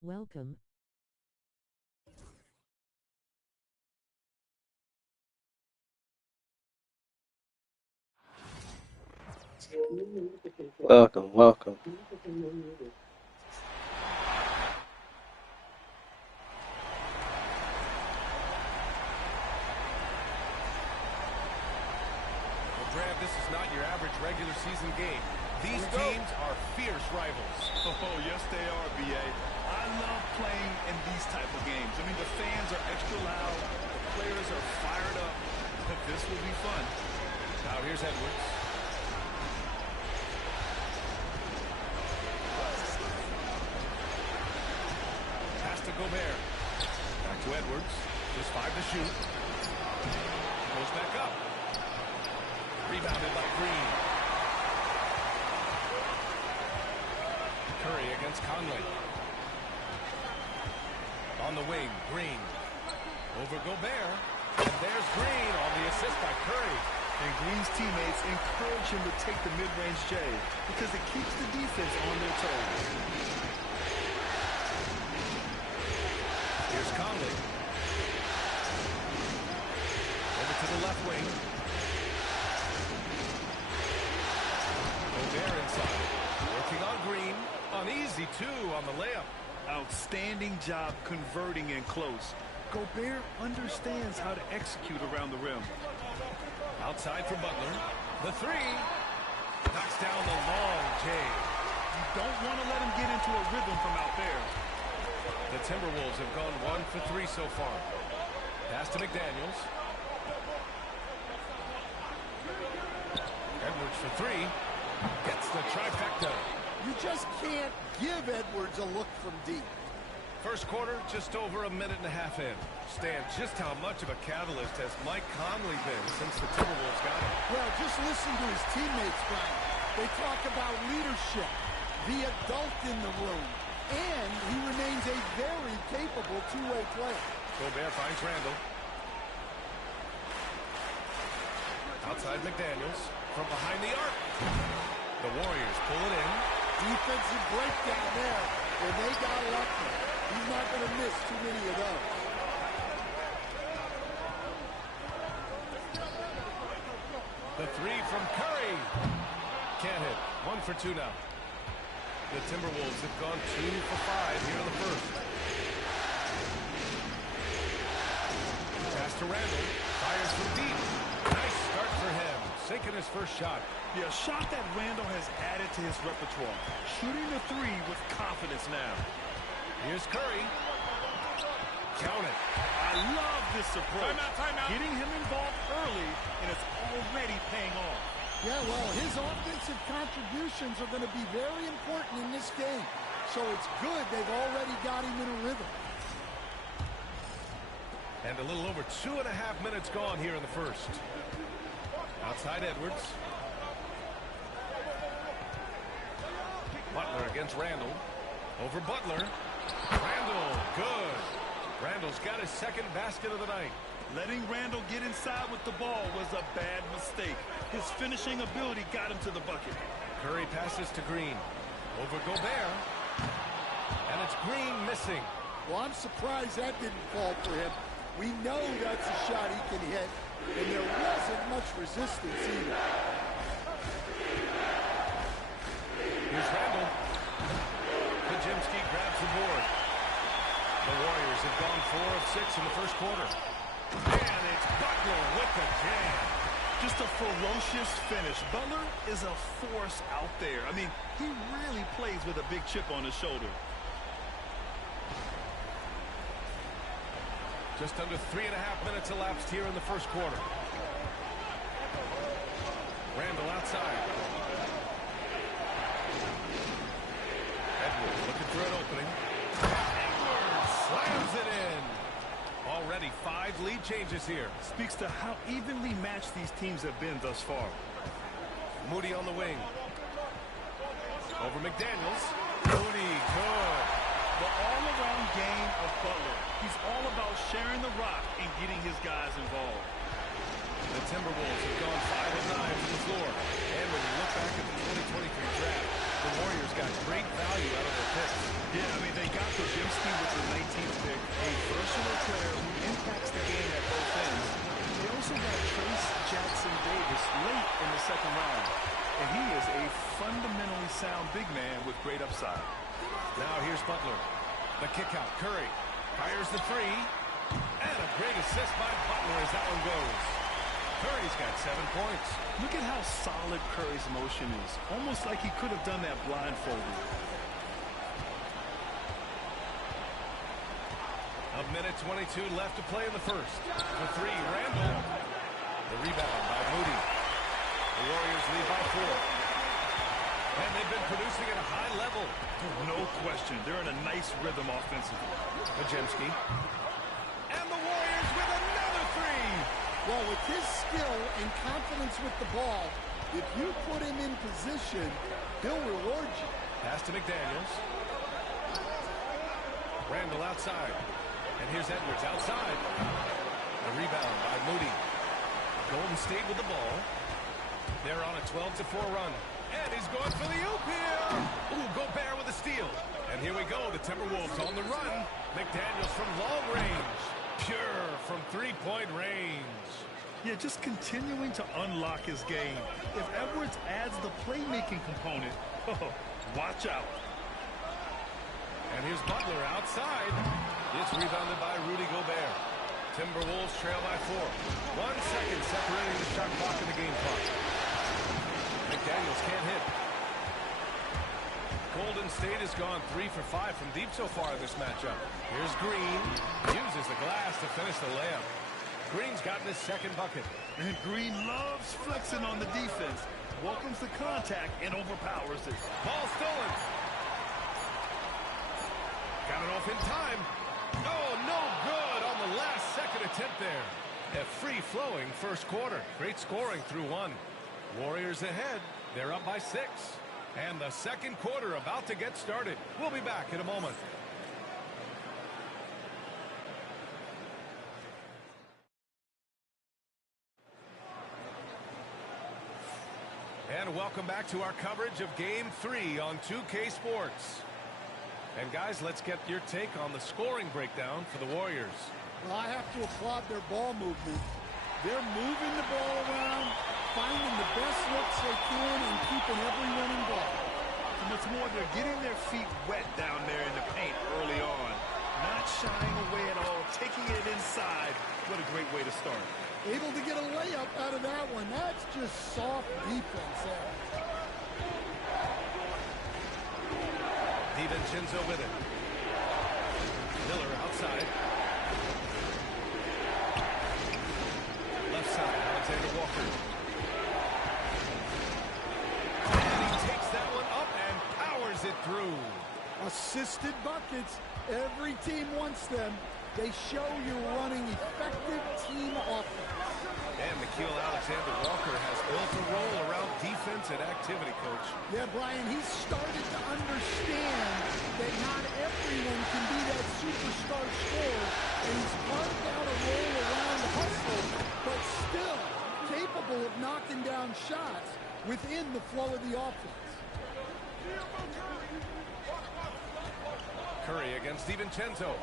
Welcome. Welcome, welcome. Well, Brad, this is not your average regular season game. These teams are fierce rivals. Oh, yes, they are, B.A. I love playing in these type of games. I mean, the fans are extra loud. The players are fired up. But this will be fun. Now here's Edwards. Pass to Gobert. Back to Edwards. Just 5 to shoot. Goes back up. Rebounded by Green. Curry against Conley. On the wing, Green. Over Gobert. And there's Green on the assist by Curry. And Green's teammates encourage him to take the mid-range J because it keeps the defense on their toes. Here's Conley. Over to the left wing. Gobert inside. Working on Green. Uneasy, too, on the layup. Outstanding job converting in close. Gobert understands how to execute around the rim. Outside for Butler. The three. Knocks down the long J. You don't want to let him get into a rhythm from out there. The Timberwolves have gone 1 for 3 so far. Pass to McDaniels. Edwards for 3. Gets the trifecta. You just can't give Edwards a look from deep. First quarter, just over a minute and a half in. Stan, just how much of a catalyst has Mike Conley been since the Timberwolves got him? Well, just listen to his teammates, Brian. They talk about leadership, the adult in the room, and he remains a very capable two-way player. Gobert finds Randall. Outside McDaniels. From behind the arc. The Warriors pull it in. Defensive breakdown there, and they got lucky. He's not going to miss too many of those. The three from Curry. Can't hit. 1 for 2 now. The Timberwolves have gone 2 for 5 here in the first. Pass to Randall. Fires from deep. Nice start for him. Sinking his first shot. Yeah, a shot that Randall has added to his repertoire. Shooting the three with confidence now. Here's Curry. Count it. I love this approach. Timeout. Getting him involved early, and it's already paying off. Yeah, well, his offensive contributions are going to be very important in this game. So it's good they've already got him in a rhythm. And a little over 2.5 minutes gone here in the first. Outside Edwards. Butler against Randall. Over Butler. Randall, good. Randall's got his second basket of the night. Letting Randall get inside with the ball was a bad mistake. His finishing ability got him to the bucket. Curry passes to Green. Over Gobert. And it's Green missing. Well, I'm surprised that didn't fall for him. We know that's a shot he can hit, and there wasn't much resistance either. Here's Randall. Podziemski grabs the board. The Warriors have gone 4 of 6 in the first quarter. And it's Butler with the jam. Just a ferocious finish. Butler is a force out there. I mean, he really plays with a big chip on his shoulder. Just under 3.5 minutes elapsed here in the first quarter. Randall outside. Edwards looking for an opening. Edwards slams it in. Already 5 lead changes here. Speaks to how evenly matched these teams have been thus far. Moody on the wing. Over McDaniels. Moody, good. The all-around game of Butler. He's all about sharing the rock and getting his guys involved. The Timberwolves have gone 5 of 9 from the floor. And when you look back at the 2023 draft, The Warriors got great value out of their picks. Yeah, I mean, they got Kajimski with the 19th pick, a versatile player who impacts the game at both ends. They also got Trace Jackson-Davis late in the second round. And he is a fundamentally sound big man with great upside. Now here's Butler. The kick out. Curry fires the three. And a great assist by Butler as that one goes. Curry's got 7 points. Look at how solid Curry's motion is. Almost like he could have done that blindfolded. A minute 22 left to play in the first. The three, Randall. The rebound by Moody. The Warriors lead by 4. And they've been producing at a high level. No question. They're in a nice rhythm offensively. Kajimski. And the Warriors with another three. Well, with his skill and confidence with the ball, if you put him in position, he'll reward you. Pass to McDaniels. Randall outside. And here's Edwards outside. A rebound by Moody. Golden State with the ball. They're on a 12-4 run. And he's going for the oop here. Ooh, Gobert with a steal. And here we go. The Timberwolves on the run. McDaniels from long range. Pure from three-point range. Yeah, just continuing to unlock his game. If Edwards adds the playmaking component, oh, watch out. And here's Butler outside. It's rebounded by Rudy Gobert. Timberwolves trail by 4. 1 second separating the shot clock and the game clock. McDaniels can't hit. Golden State has gone 3 for 5 from deep so far in this matchup. Here's Green. Uses the glass to finish the layup. Green's gotten his second bucket. And Green loves flexing on the defense. Welcomes the contact and overpowers it. Ball stolen. Got it off in time. Oh, no good on the last second attempt there. A free-flowing first quarter. Great scoring through 1. Warriors ahead. They're up by 6. And the second quarter about to get started. We'll be back in a moment. And welcome back to our coverage of Game 3 on 2K Sports. And guys, let's get your take on the scoring breakdown for the Warriors. Well, I have to applaud their ball movement. They're moving the ball around, finding the best looks they can, and keeping everyone involved. And what's more, they're getting their feet wet down there in the paint early on. Not shying away at all, taking it inside. What a great way to start. Able to get a layup out of that one. That's just soft defense there. DiVincenzo with it. Miller outside. Left side, Alexander Walker. And he takes that one up and powers it through. Assisted buckets. Every team wants them. They show you're running effective team offense. And Nickeil Alexander-Walker has built a role around defense and activity, Coach. Yeah, Brian, he's started to understand that not everyone can be that superstar scorer, and he's carved out a role around the hustle, but still capable of knocking down shots within the flow of the offense. Curry against DiVincenzo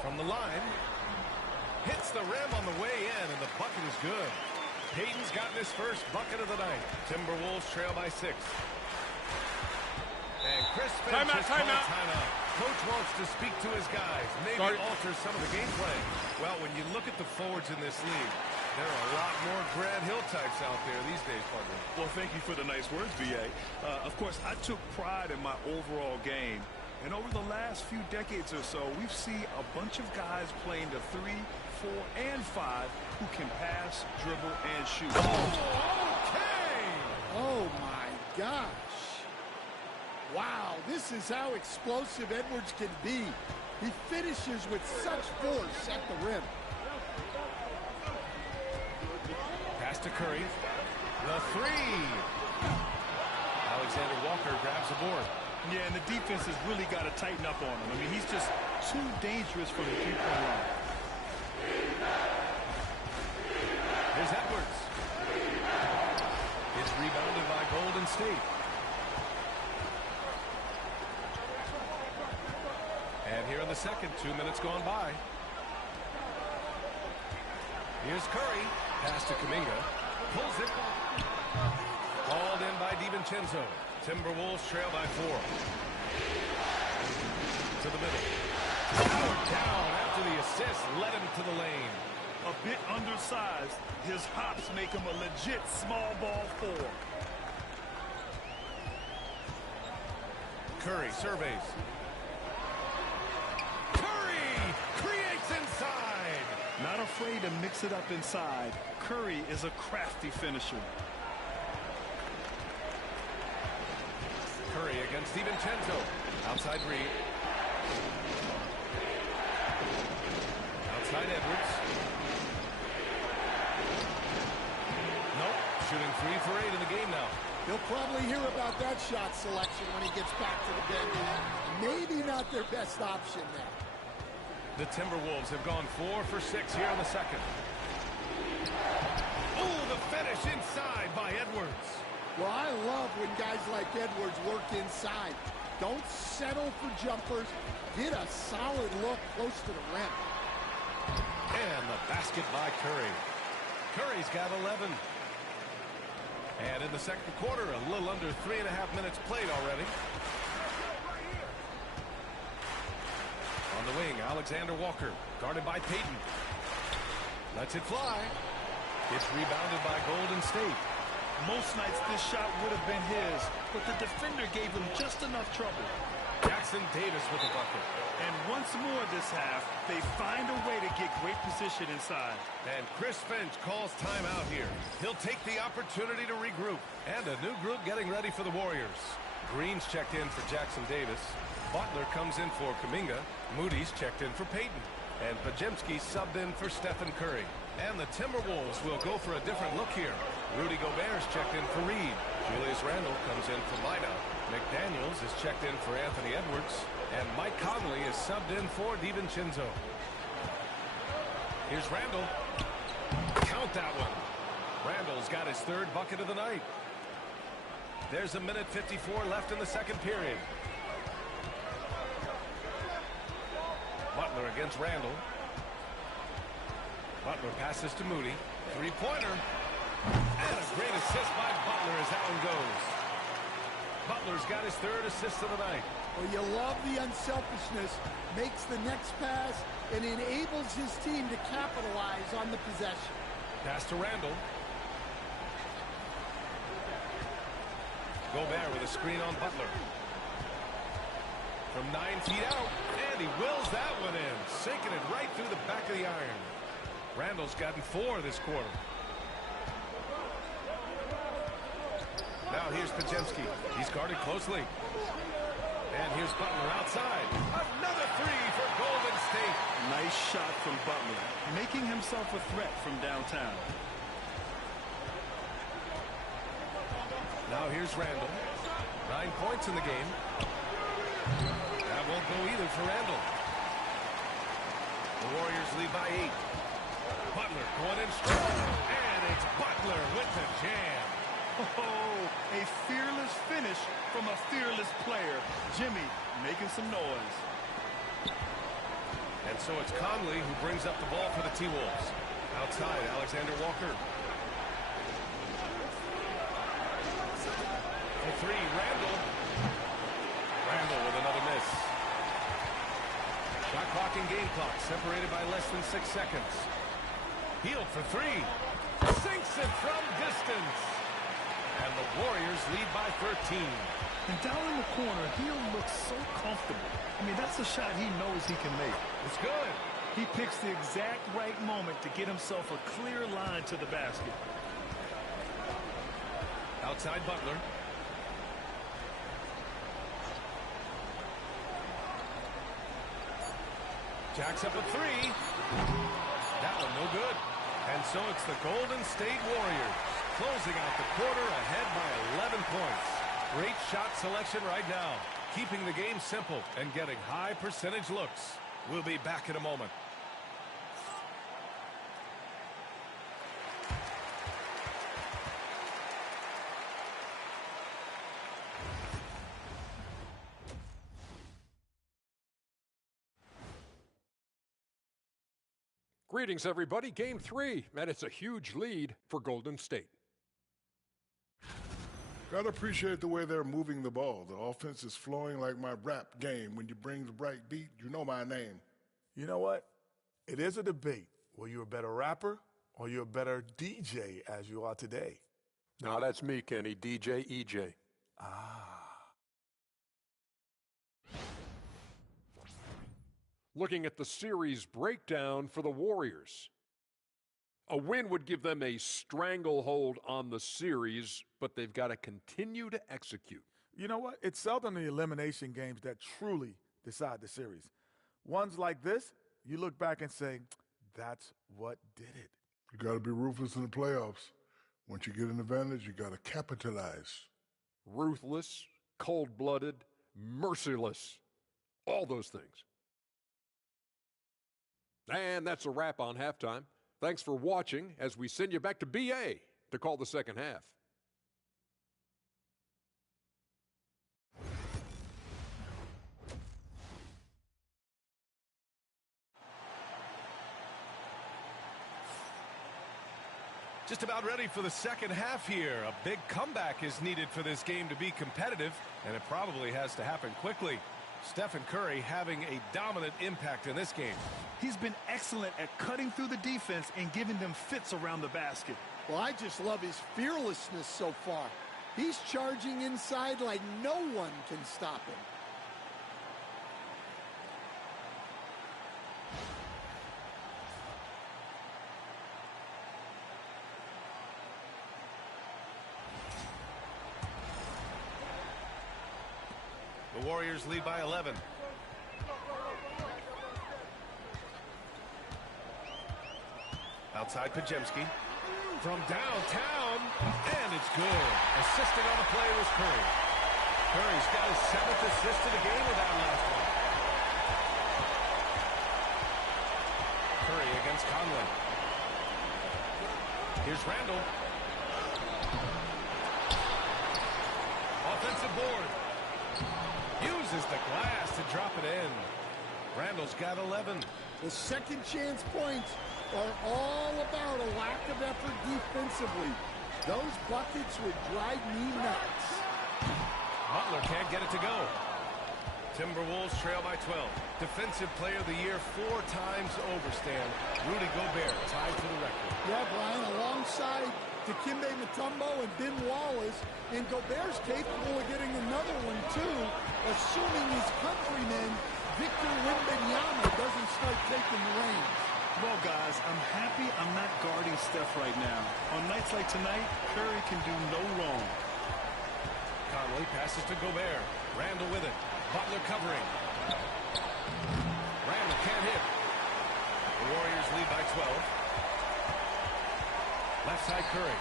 from the line. Hits the rim on the way in, and the bucket is good. Payton's gotten his first bucket of the night. Timberwolves trail by 6. And Chris Finch has called timeout. Coach wants to speak to his guys. Maybe alter some of the gameplay. Well, when you look at the forwards in this league, there are a lot more Grant Hill types out there these days, partner. Well, thank you for the nice words, B.A. Of course, I took pride in my overall game. And over the last few decades or so, we've seen a bunch of guys playing the 3, 4, and 5 who can pass, dribble, and shoot. Oh, okay! Oh, my gosh. Wow, this is how explosive Edwards can be. He finishes with such force at the rim. Pass to Curry. The 3. Alexander Walker grabs the board. Yeah, and the defense has really got to tighten up on him. I mean, he's just too dangerous from the three-point line. Here's Edwards. It's rebounded by Golden State. the second. 2 minutes gone by. Here's Curry. Pass to Kuminga. Pulls it. Hauled in by DiVincenzo. Timberwolves trail by 4. To the middle. Down after the assist. Led him to the lane. A bit undersized. His hops make him a legit small ball 4. Curry surveys. Curry creates inside. Not afraid to mix it up inside. Curry is a crafty finisher. Curry against DiVincenzo. Outside Reed. Outside Edwards. Nope. Shooting 3 for 8 in the game now. He'll probably hear about that shot selection when he gets back to the bench. Maybe not their best option there. The Timberwolves have gone 4 for 6 here in the second. Oh, the finish inside by Edwards. Well, I love when guys like Edwards work inside. Don't settle for jumpers. Get a solid look close to the rim. And the basket by Curry. Curry's got 11. And in the second quarter, a little under 3.5 minutes played already. On the wing, Alexander Walker, guarded by Payton. Lets it fly. It's rebounded by Golden State. Most nights this shot would have been his, but the defender gave him just enough trouble. Jackson Davis with the bucket. And once more this half, they find a way to get great position inside. And Chris Finch calls timeout here. He'll take the opportunity to regroup. And a new group getting ready for the Warriors. Green's checked in for Jackson Davis. Butler comes in for Kuminga. Moody's checked in for Payton. And Podziemski subbed in for Stephen Curry. And the Timberwolves will go for a different look here. Rudy Gobert's checked in for Reed. Julius Randle comes in for Lineout. McDaniels is checked in for Anthony Edwards. And Mike Conley is subbed in for DiVincenzo. Here's Randle. Count that one. Randle's got his 3rd bucket of the night. There's a minute 54 left in the second period. Butler against Randle. Butler passes to Moody. 3-pointer. And a great assist by Butler as that one goes. Butler's got his 3rd assist of the night. Well, you love the unselfishness. Makes the next pass and enables his team to capitalize on the possession. Pass to Randle. Gobert with a screen on Butler. From 9 feet out. And he wills that one in. Sinking it right through the back of the iron. Randle's gotten 4 this quarter. Now here's Podziemski. He's guarded closely. And here's Butler outside. Another 3 for Golden State. Nice shot from Butler, making himself a threat from downtown. Now here's Randle. 9 points in the game. That won't go either for Randle. The Warriors lead by 8. Butler going in strong. And it's Butler with the jam. Oh, a fearless finish from a fearless player. Jimmy making some noise. And so it's Conley who brings up the ball for the T-Wolves. Outside, Alexander Walker. For 3, Randle. Randle with another miss. Shot clock and game clock separated by less than 6 seconds. Hield for 3. Sinks it from distance. And the Warriors lead by 13. And down in the corner, Hield looks so comfortable. I mean, that's a shot he knows he can make. It's good. He picks the exact right moment to get himself a clear line to the basket. Outside Butler. Jacks up a 3. That one no good. And so it's the Golden State Warriors closing out the quarter ahead by 11 points. Great shot selection right now, keeping the game simple and getting high percentage looks. We'll be back in a moment. Greetings, everybody. Game 3, and it's a huge lead for Golden State. Gotta appreciate the way they're moving the ball. The offense is flowing like my rap game. When you bring the right beat, you know my name. You know what? It is a debate. Were you a better rapper or you're a better DJ as you are today? No, that's me, Kenny. DJ EJ. Looking at the series breakdown for the Warriors. A win would give them a stranglehold on the series, but they've got to continue to execute. You know what? It's seldom the elimination games that truly decide the series. Ones like this, you look back and say, that's what did it. You gotta be ruthless in the playoffs. Once you get an advantage, you gotta capitalize. Ruthless, cold-blooded, merciless. All those things. And that's a wrap on halftime. Thanks for watching as we send you back to BA to call the second half. Just about ready for the second half here. A big comeback is needed for this game to be competitive, and it probably has to happen quickly. Stephen Curry having a dominant impact in this game. He's been excellent at cutting through the defense and giving them fits around the basket. Well, I just love his fearlessness so far. He's charging inside like no one can stop him. The Warriors lead by 11. Outside Podziemski. From downtown, and it's good. Assisting on the play was Curry. Curry's got his 7th assist of the game with that last one. Curry against Conley. Here's Randall. Offensive board. Uses the glass to drop it in. Randall's got 11. The second chance points are all about a lack of effort defensively. Those buckets would drive me nuts. Butler can't get it to go. Timberwolves trail by 12. Defensive Player of the Year 4 times over, Stan. Rudy Gobert tied for the record. Yeah, Brian, alongside Dikembe Mutombo and Ben Wallace, and Gobert's capable of getting another one too, assuming his countryman Victor Wembanyama doesn't start taking the reins. Well, guys, I'm happy I'm not guarding Steph right now. On nights like tonight, Curry can do no wrong. Conley passes to Gobert. Randall with it. Butler covering. Randall can't hit. The Warriors lead by 12. Left side Curry.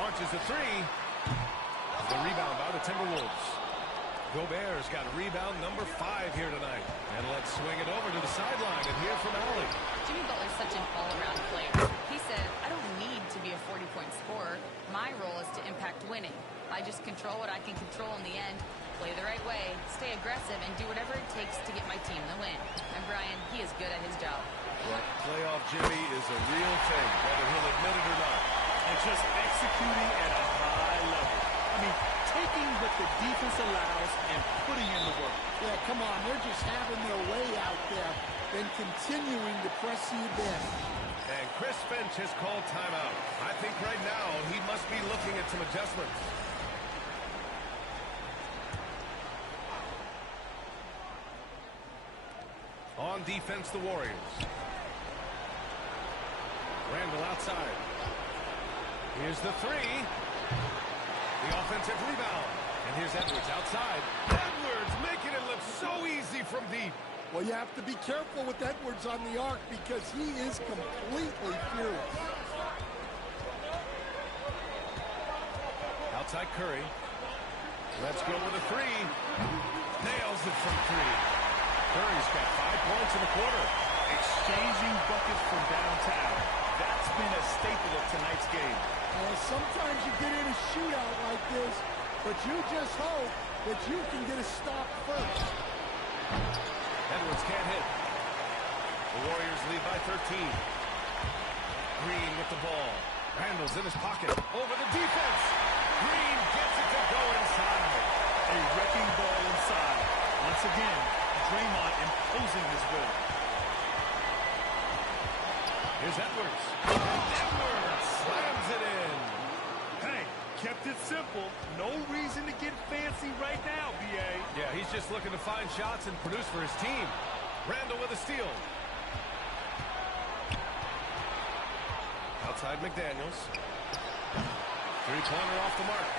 Launches a three. The rebound by the Timberwolves. Gobert's got rebound number 5 here tonight. And let's swing it over to the sideline and hear from Allie. Jimmy Butler's such an all-around player. He said, I don't need to be a 40-point scorer. My role is to impact winning. I just control what I can control in the end, play the right way, stay aggressive, and do whatever it takes to get my team the win. And Brian, he is good at his job. Well, playoff Jimmy is a real thing, whether he'll admit it or not. And just executing at a high level. I mean, taking what the defense allows and putting in the work. Yeah, come on, they're just having their way out there and continuing to press the advantage. And Chris Finch has called timeout. I think right now he must be looking at some adjustments. On defense, the Warriors. Randall outside. Here's the three. The offensive rebound. And here's Edwards outside. Edwards making it look so easy from deep. Well, you have to be careful with Edwards on the arc because he is completely fearless. Outside Curry. Let's go with a three. Nails it from 3. Curry's got 5 points in the quarter. Exchanging buckets from downtown. That's been a staple of tonight's game. Sometimes you get in a shootout like this, but you just hope that you can get a stop first. Edwards can't hit. The Warriors lead by 13. Green with the ball. Randall's in his pocket. Over the defense. Green gets it to go inside. A wrecking ball inside. Once again, Draymond imposing his will. Here's Edwards. Edwards slams it in. Hey, kept it simple. No reason to get fancy right now, B.A. Yeah, he's just looking to find shots and produce for his team. Randall with a steal. Outside McDaniels. Three-pointer off the mark.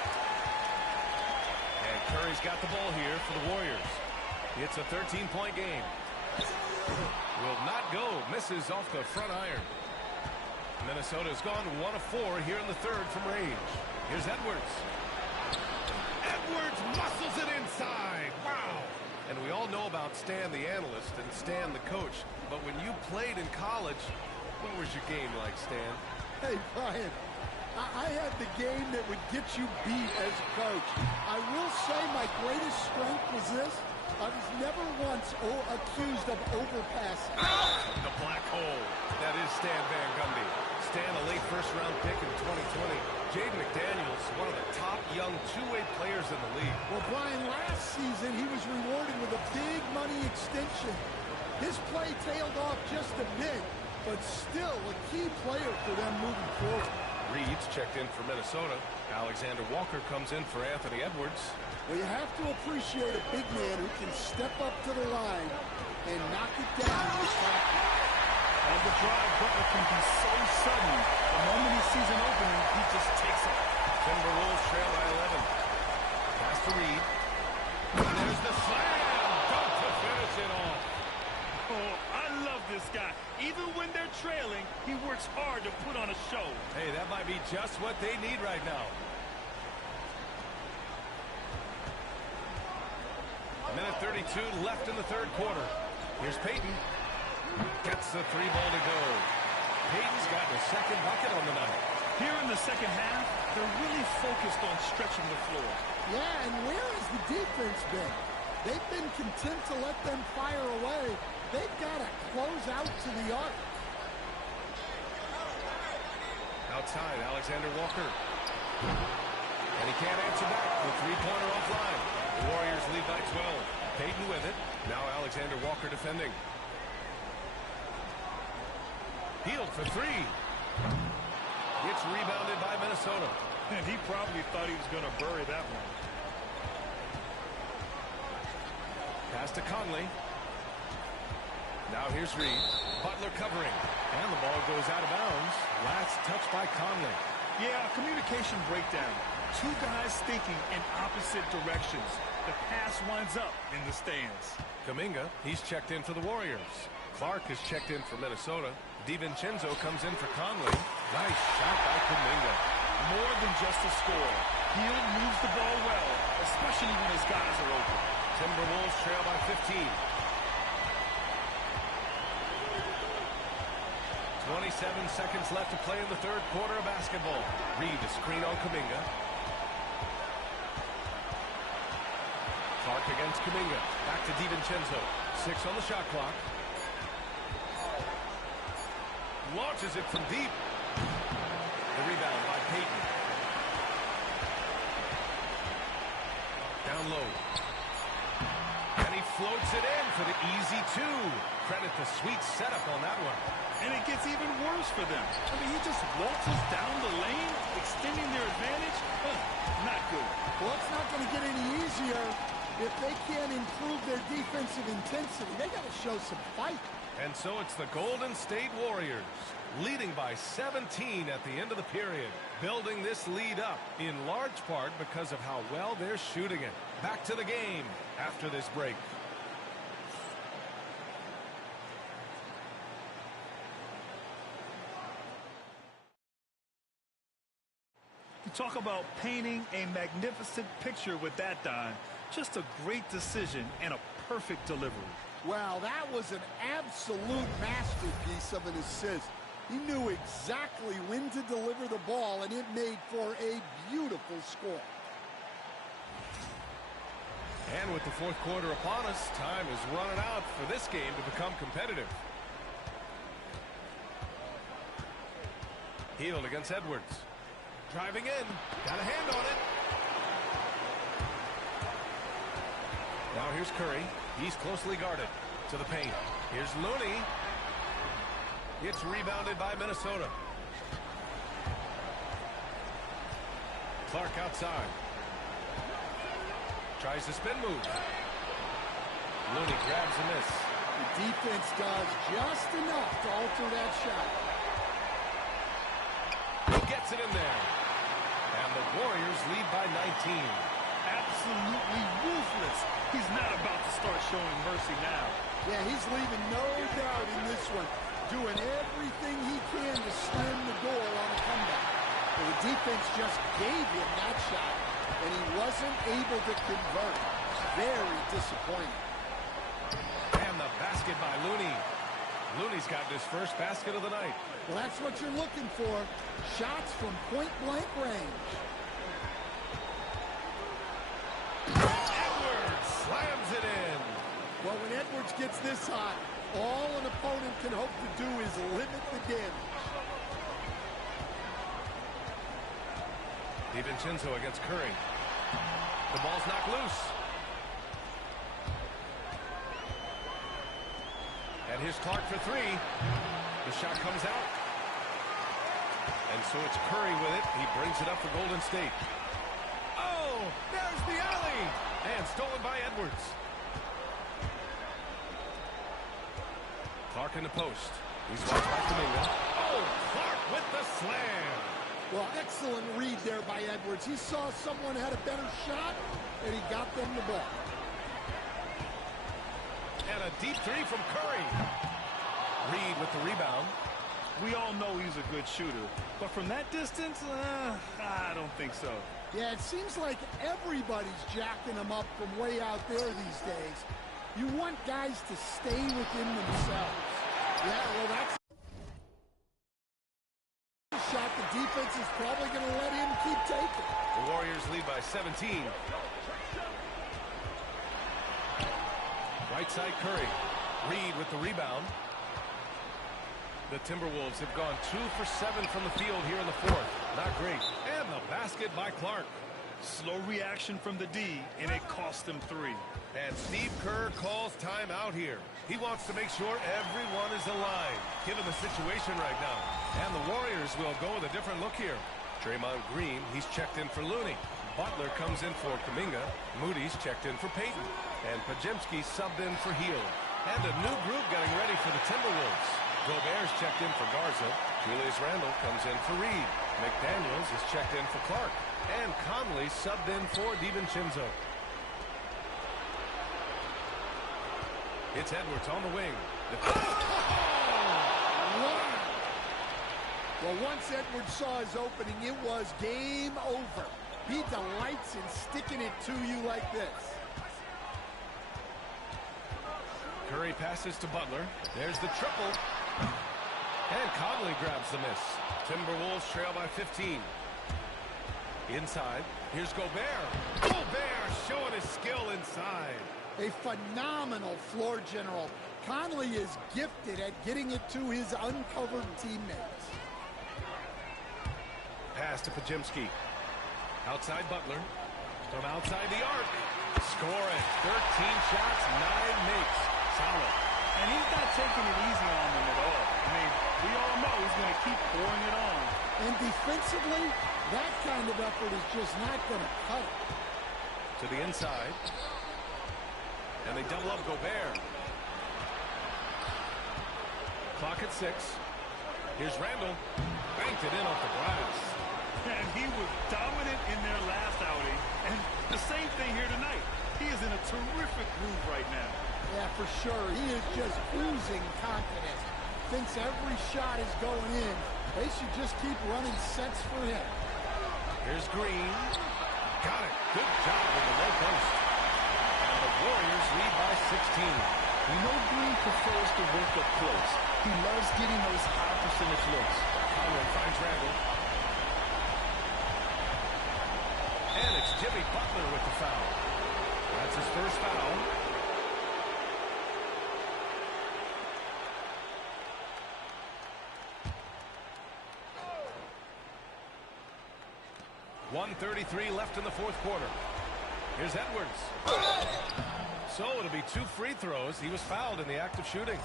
And Curry's got the ball here for the Warriors. It's a 13-point game. Will not go. Misses off the front iron. Minnesota's gone 1 of 4 here in the third from range. Here's Edwards. Edwards muscles it inside. Wow. And we all know about Stan the analyst and Stan the coach. But when you played in college, what was your game like, Stan? Hey, Brian, I had the game that would get you beat as a coach. I will say my greatest strength was this. I was never once accused of overpassing. The black hole. That is Stan Van Gundy. Stan, a late first-round pick in 2020. Jaden McDaniels, one of the top young two-way players in the league. Well, Brian, last season he was rewarded with a big money extension. His play tailed off just a bit, but still a key player for them moving forward. Reed's checked in for Minnesota. Alexander Walker comes in for Anthony Edwards. Well, you have to appreciate a big man who can step up to the line and knock it down with confidence. On the drive, Butler can be so sudden. The moment he sees an opening, he just takes it. Timberwolves trail by 11. Pass to Reed. And there's the slam. Dunk to finish it off. Oh, I love this guy. Even when they're trailing, he works hard to put on a show. Hey, that might be just what they need right now. Minute 32 left in the third quarter. Here's Payton. Gets the three ball to go. Payton's got the second bucket on the night. Here in the second half, they're really focused on stretching the floor. Yeah, and where has the defense been? They've been content to let them fire away. They've got to close out to the arc. Outside, Alexander Walker. And he can't answer back. The three-pointer offline. The Warriors lead by 12. Payton with it. Now Alexander Walker defending. Hield for three. It's rebounded by Minnesota. And he probably thought he was going to bury that one. Pass to Conley. Now here's Reed. Butler covering. And the ball goes out of bounds. Last touch by Conley. Yeah, communication breakdown. Two guys thinking in opposite directions. The pass winds up in the stands. Kuminga, he's checked in for the Warriors. Clark is checked in for Minnesota. DiVincenzo comes in for Conley. Nice shot by Kuminga. More than just a score. Hield moves the ball well, especially when his guys are open. Timberwolves trail by 15. 27 seconds left to play in the third quarter of basketball. Reed the screen on Kuminga. Clark against Kuminga. Back to DiVincenzo. 6 on the shot clock. Launches it from deep. The rebound by Payton. Down low. And he floats it in for the easy two. Credit the sweet setup on that one. And it gets even worse for them. I mean, he just waltzes down the lane, extending their advantage. Not good. Well, it's not going to get any easier if they can't improve their defensive intensity. They got to show some fight. And so it's the Golden State Warriors leading by 17 at the end of the period, building this lead up in large part because of how well they're shooting it. Back to the game after this break. You talk about painting a magnificent picture with that, Don. Just a great decision and a perfect delivery. Wow, that was an absolute masterpiece of an assist. He knew exactly when to deliver the ball, and it made for a beautiful score. And with the fourth quarter upon us, time is running out for this game to become competitive. Hield against Edwards. Driving in. Got a hand on it. Now here's Curry. He's closely guarded. To the paint. Here's Looney. It's rebounded by Minnesota. Clark outside. Tries the spin move. Looney grabs a miss. The defense does just enough to alter that shot. He gets it in there. And the Warriors lead by 19. Absolutely ruthless. He's not about to start showing mercy now. Yeah, he's leaving no doubt in this one. Doing everything he can to slam the door on a comeback. But the defense just gave him that shot, and he wasn't able to convert. Very disappointing. And the basket by Looney. Looney's gotten his first basket of the night. Well, that's what you're looking for. Shots from point-blank range. Edwards slams it in. Well, when Edwards gets this hot, all an opponent can hope to do is limit the damage. DiVincenzo against Curry. The ball's knocked loose. And here's Clark for three. The shot comes out. And so it's Curry with it. He brings it up for Golden State. Oh, there's the alley. And stolen by Edwards. Clark in the post. He's watched by Kuminga. Oh, Clark with the slam. Well, excellent read there by Edwards. He saw someone had a better shot, and he got them the ball. And a deep three from Curry. Reed with the rebound. We all know he's a good shooter, but from that distance, I don't think so. Yeah, it seems like everybody's jacking him up from way out there these days. You want guys to stay within themselves. Yeah, well, that's a shot the defense is probably going to let him keep taking. The Warriors lead by 17. Right side Curry. Reed with the rebound. The Timberwolves have gone 2 for 7 from the field here in the fourth. Not great. And the basket by Clark. Slow reaction from the D, and it cost them 3. And Steve Kerr calls timeout here. He wants to make sure everyone is aligned, given the situation right now. And the Warriors will go with a different look here. Draymond Green, he's checked in for Looney. Butler comes in for Kuminga. Moody's checked in for Payton. And Podziemski subbed in for Hield. And a new group getting ready for the Timberwolves. Gobert's checked in for Garza. Julius Randle comes in for Reed. McDaniels is checked in for Clark. And Conley subbed in for DiVincenzo. It's Edwards on the wing. Wow. Well, once Edwards saw his opening, it was game over. He delights in sticking it to you like this. Curry passes to Butler. There's the triple. And Conley grabs the miss. Timberwolves trail by 15. Inside, here's Gobert. Gobert showing his skill inside. A phenomenal floor general. Conley is gifted at getting it to his uncovered teammates. Pass to Podziemski. Outside Butler. From outside the arc. Score it. 13 shots, 9 makes. Solid. And he's not taking it easy on them at all. I mean, we all know he's going to keep pouring it on. And defensively, that kind of effort is just not going to cut it. To the inside. And they double up Gobert. Clock at 6. Here's Randle. Banked it in off the glass. And he was dominant in their last outing. And the same thing here tonight. He is in a terrific groove right now. Yeah, for sure. He is just oozing confidence. Thinks every shot is going in. They should just keep running sets for him. Here's Green. Got it. Good job in the low post. And the Warriors lead by 16. We know Green prefers to work up close. He loves getting those high percentage looks. Conley finds Randle. And it's Jimmy Butler with the foul. That's his first foul. 1:33 left in the fourth quarter. Here's Edwards. So it'll be 2 free throws. He was fouled in the act of shooting.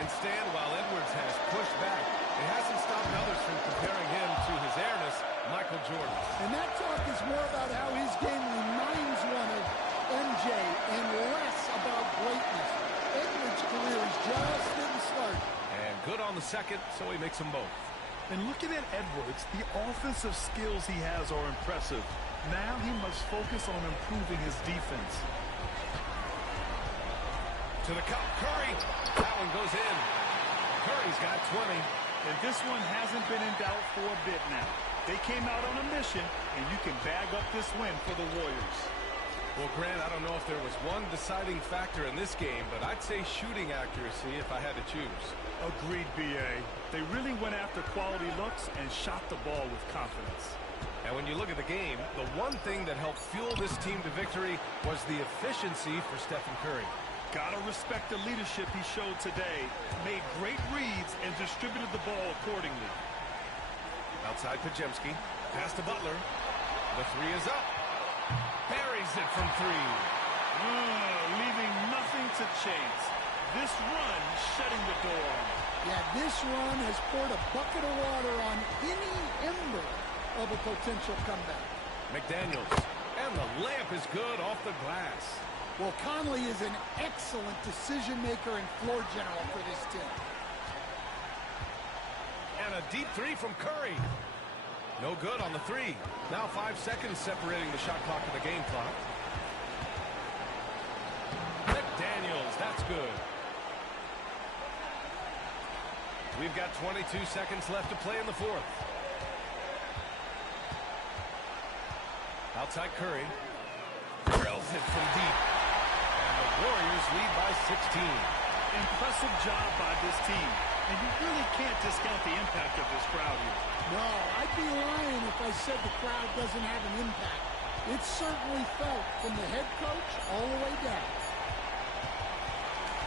Instead, while Edwards has pushed back, it hasn't stopped others from comparing him to his airness, Michael Jordan. And that talk is more about how his game reminds one of MJ and less about greatness. Edwards' career is just getting started. And good on the second, so he makes them both. And looking at Edwards, the offensive skills he has are impressive. Now he must focus on improving his defense. To the cup, Curry. That one goes in. Curry's got 20. And this one hasn't been in doubt for a bit now. They came out on a mission, and you can bag up this win for the Warriors. Well, Grant, I don't know if there was one deciding factor in this game, but I'd say shooting accuracy if I had to choose. Agreed, B.A. They really went after quality looks and shot the ball with confidence. And when you look at the game, the one thing that helped fuel this team to victory was the efficiency for Stephen Curry. Gotta respect the leadership he showed today. Made great reads and distributed the ball accordingly. Outside Podziemski. Pass to Butler. The three is up. Buries it from 3. Leaving nothing to chance. This run shutting the door. Yeah, this run has poured a bucket of water on any ember of a potential comeback. McDaniels. And the layup is good off the glass. Well, Conley is an excellent decision maker and floor general for this team. And a deep 3 from Curry. No good on the 3. Now 5 seconds separating the shot clock and the game clock. McDaniels, that's good. We've got 22 seconds left to play in the fourth. Outside Curry. Drills it from deep. And the Warriors lead by 16. Impressive job by this team. And you really can't discount the impact of this crowd here. No, I'd be lying if I said the crowd doesn't have an impact. It's certainly felt from the head coach all the way down.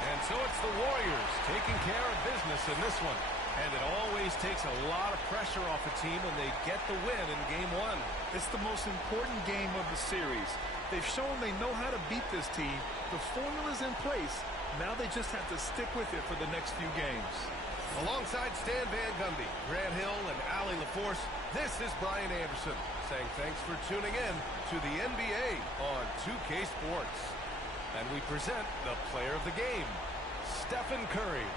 And so it's the Warriors taking care of business in this one. And it always takes a lot of pressure off a team when they get the win in Game 1. It's the most important game of the series. They've shown they know how to beat this team. The formula's in place. Now they just have to stick with it for the next few games. Alongside Stan Van Gundy, Grant Hill, and Allie LaForce, this is Brian Anderson saying thanks for tuning in to the NBA on 2K Sports. And we present the player of the game, Stephen Curry.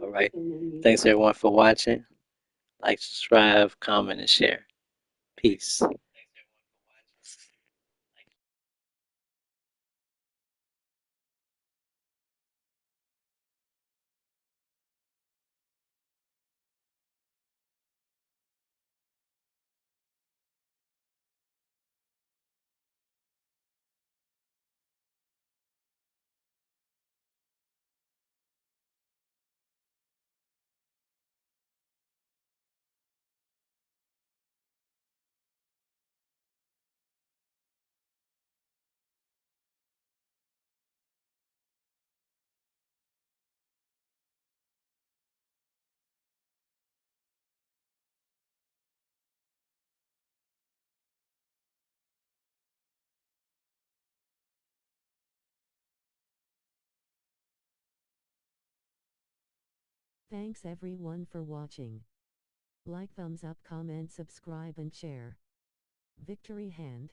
All right. Thanks everyone for watching. Like, subscribe, comment, and share. Peace. Thanks everyone for watching. Like, thumbs up, comment, subscribe and share. Victory Hand.